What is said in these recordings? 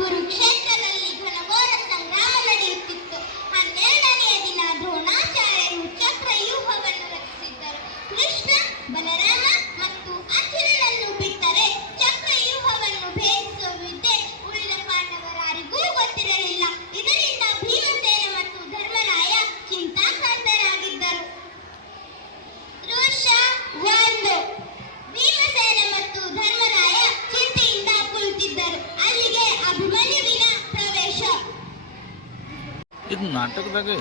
Guru Chaitanya. एक नाटक लगे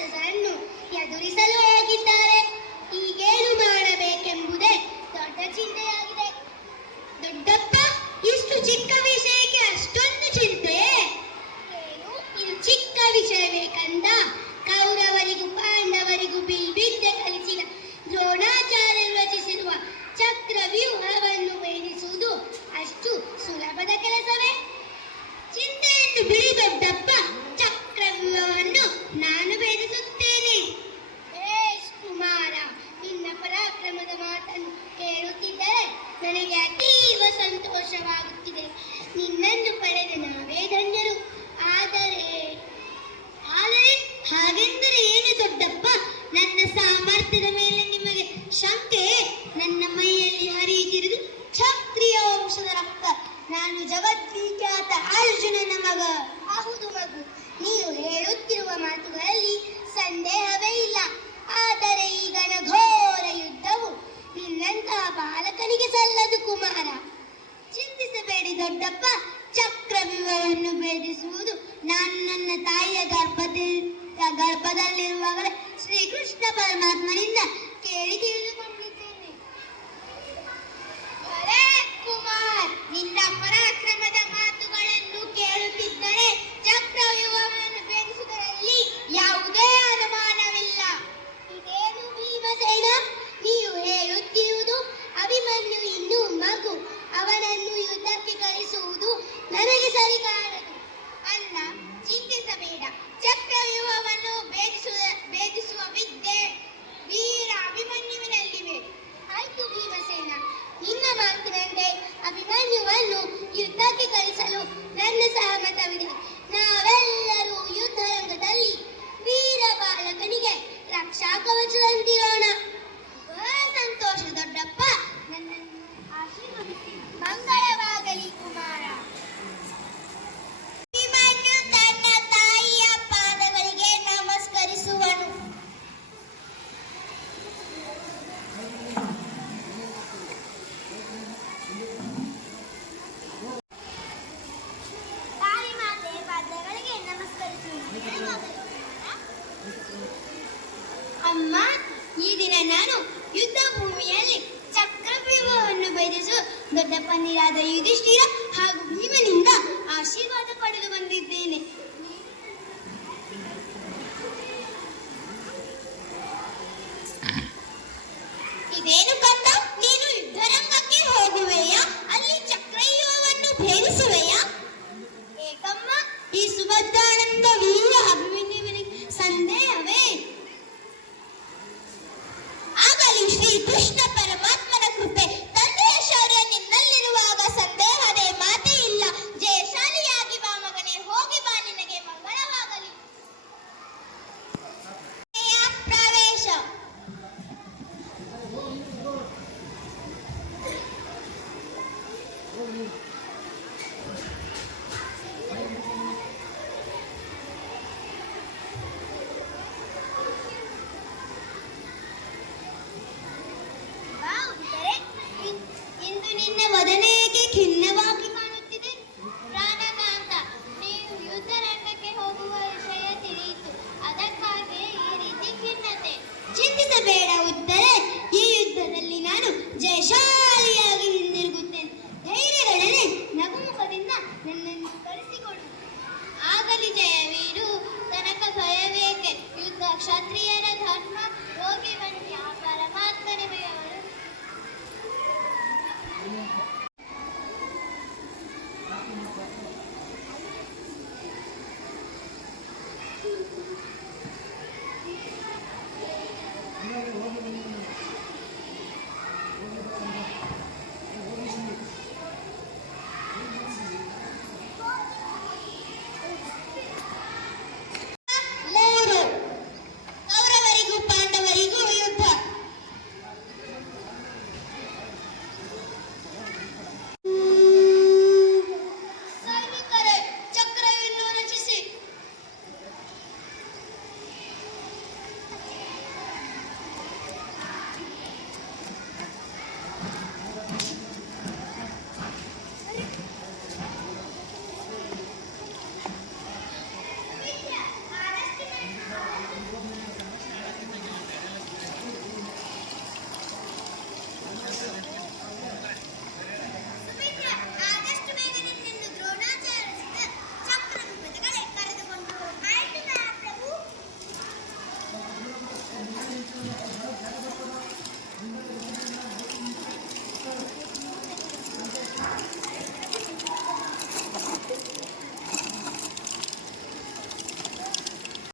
ರಾಕ್ಷಸರನ್ನು ಎದುರಿಸಲು ಹೋಗಿದ್ದಾರೆ. ಈಗೇನು ಮಾಡಬೇಕೆಂಬುದೇ ದೊಡ್ಡ ಚಿಂತೆಯಾಗಿದೆ. ದೊಡ್ಡಪ್ಪ, ಇಷ್ಟು ಚಿಕ್ಕ ವಿಷಯಕ್ಕೆ ಅಷ್ಟೊಂದು ಚಿಂತೆ? ಏನು ಇದು ಚಿಕ್ಕ ವಿಷಯ ಬೇಕಂತ ಕೌರವರಿಗೂ ಪಾಂಡವರಿಗೂ ಬಿಲ್ಬಿದ್ದೆ ಕಲಿಸಿದ ದ್ರೋಣಾಚಾರ್ಯರು ರಚಿಸಿರುವ ಚಕ್ರವ್ಯೂಹವನ್ನು ಬೇಡಿಸುವುದು ಅಷ್ಟು ಸುಲಭದ ಕೆಲಸವೇ? ಚಿಂತೆ ಎಂದು ಬಿಳಿ ದೊಡ್ಡಪ್ಪ ಚಕ್ರವ್ಯೂಹವನ್ನು ನಾನು ಭೇದಿಸುತ್ತೇನೆ ಬೇಷ್ ಕುಮಾರ ನಿನ್ನ ಪರಾಕ್ರಮದ ಮಾತನ್ನು ಕೇಳುತ್ತಿದ್ದರೆ ನನಗೆ ಅತೀವ ಸಂತೋಷವಾಗುತ್ತಿದೆ. ನಿನ್ನನ್ನು ಪಡೆದ ನಾವೇ ಧನ್ಯರು. ಆದರೆ ಆದರೆ ಹಾಗೆಂದರೆ ಏನು ದೊಡ್ಡಪ್ಪ? ನನ್ನ ಸಾಮರ್ಥ್ಯದ ಮೇಲೆ ನನ್ನ ತಾಯಿಯ ಗರ್ಭದಲ್ಲಿ ಗರ್ಭದಲ್ಲಿರುವಾಗಲೇ ಶ್ರೀಕೃಷ್ಣ ಪರಮಾತ್ಮನಿಂದ ಕೇಳಿ ತಿಳಿದುಕೊಂಡಿದ್ದೇನೆ. ಕುಮಾರ್, ನಿನ್ನ ಪರಾಕ್ರಮದ ಮಾತುಗಳನ್ನು ಕೇಳುತ್ತಿದ್ದರೆ ಚಕ್ರವ್ಯೂಹವನ್ನು ಭೇದಿಸುವುದರಲ್ಲಿ ಯಾವುದೇ ಅನುಮಾನವಿಲ್ಲ. ಇದೇನು ಭೀಮಸೇನ ನೀವು ಹೇಳುತ್ತಿರುವುದು ಅಭಿಮನ್ಯು ಇನ್ನೂ ಮಗು. ಅವನನ್ನು ಯುದ್ಧಕ್ಕೆ ಕಳಿಸುವುದು ನನಗೆ ಸರಿ ಕಾಣದು ಅಲ್ಲ ಚಿಂತಿಸಬೇಡ ಚಕ್ರವ್ಯೂಹವನ್ನು ಭೇದಿಸುವ ಭೇದಿಸುವ ವಿದ್ಯೆ ವೀರ ಅಭಿಮನ್ಯುವಿನಲ್ಲಿವೆ. ಆಯ್ತು ಭೀಮಸೇನ, ನಿನ್ನ ಮಾತಿನಂತೆ ಅಭಿಮನ್ಯುವನ್ನು ಯುದ್ಧಕ್ಕೆ ಕಳಿಸಲು ನನ್ನ ಸಹಮತವಿದೆ. ನಾವೆಲ್ಲರೂ ಯುದ್ಧರಂಗದಲ್ಲಿ ವೀರ ಬಾಲಕನಿಗೆ ರಕ್ಷಾ ಕವಚದಂತೆ ಅಮ್ಮ, ಈ ದಿನ ನಾನು ಯುದ್ಧ ಭೂಮಿಯಲ್ಲಿ ಚಕ್ರವ್ಯೂಹವನ್ನು ದೊಡ್ಡ ದೊಡ್ಡಪ್ಪನಿರಾದ ಯುಧಿಷ್ಠಿರ ಹಾಗೂ ಭೀಮನಿಂದ ಆಶೀರ್ವಾದ ಪಡೆದು ಬಂದಿದ್ದೇನೆ. ಬೇಡ ಉದ್ದರೆ ಈ ಯುದ್ಧದಲ್ಲಿ ನಾನು ಜಯಶಾ